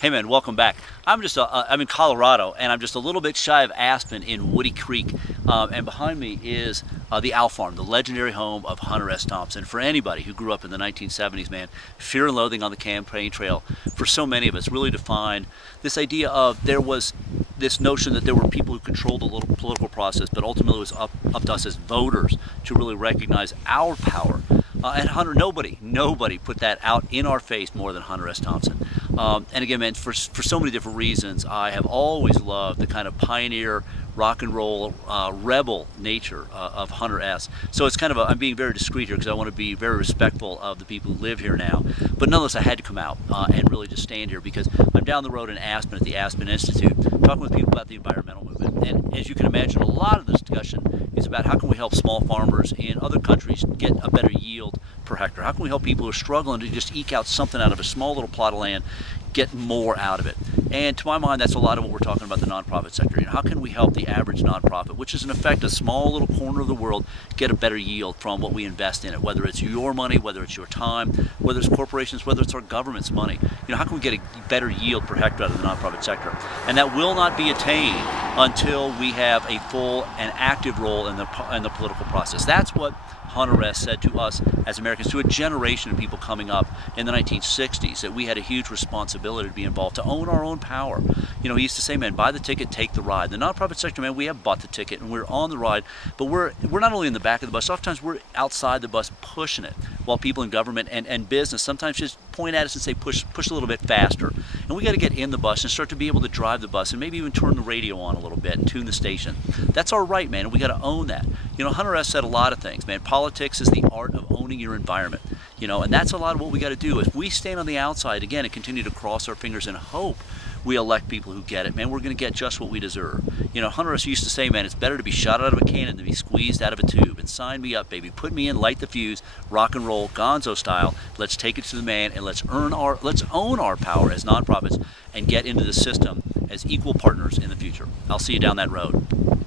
Hey man, welcome back. I'm in Colorado, and I'm just a little bit shy of Aspen in Woody Creek, and behind me is the Owl Farm, the legendary home of Hunter S. Thompson. For anybody who grew up in the 1970s, man, Fear and Loathing on the Campaign Trail, for so many of us, really defined this idea of there was this notion that there were people who controlled the little political process, but ultimately it was up to us as voters to really recognize our power. And Hunter, nobody put that out in our face more than Hunter S. Thompson. And again, man, for so many different reasons, I have always loved the kind of pioneer, rock and roll, rebel nature of Hunter S. So it's kind of I'm being very discreet here because I want to be very respectful of the people who live here now. But nonetheless, I had to come out and really just stand here because I'm down the road in Aspen at the Aspen Institute talking with people about the environmental movement. And as you can imagine, a lot of the discussion is about how can we help small farmers in other countries get a better yield per hectare? How can we help people who are struggling to just eke out something out of a small little plot of land, get more out of it? And to my mind, that's a lot of what we're talking about the nonprofit sector. You know, how can we help the average nonprofit, which is in effect a small little corner of the world, get a better yield from what we invest in it, whether it's your money, whether it's your time, whether it's corporations, whether it's our government's money. You know, how can we get a better yield per hectare out of the nonprofit sector? And that will not be attained until we have a full and active role in the political process. That's what Hunter S. said to us as Americans, to a generation of people coming up in the 1960s, that we had a huge responsibility to be involved, to own our own power. You know, he used to say, man, buy the ticket, take the ride. The nonprofit sector, man, we have bought the ticket and we're on the ride, but we're not only in the back of the bus, oftentimes we're outside the bus pushing it, while people in government and business sometimes just point at us and say, push a little bit faster. And we got to get in the bus and start to be able to drive the bus and maybe even turn the radio on a little bit and tune the station. That's our right, man, and we got to own that. You know, Hunter S. said a lot of things, man. Politics is the art of owning your environment, you know, and that's a lot of what we got to do. If we stand on the outside, again, and continue to cross our fingers and hope we elect people who get it, man, we're going to get just what we deserve. You know, Hunter S. used to say, man, it's better to be shot out of a cannon than be squeezed out of a tube. And sign me up, baby. Put me in, light the fuse, rock and roll, Gonzo style. Let's take it to the man and let's own our power as nonprofits and get into the system as equal partners in the future. I'll see you down that road.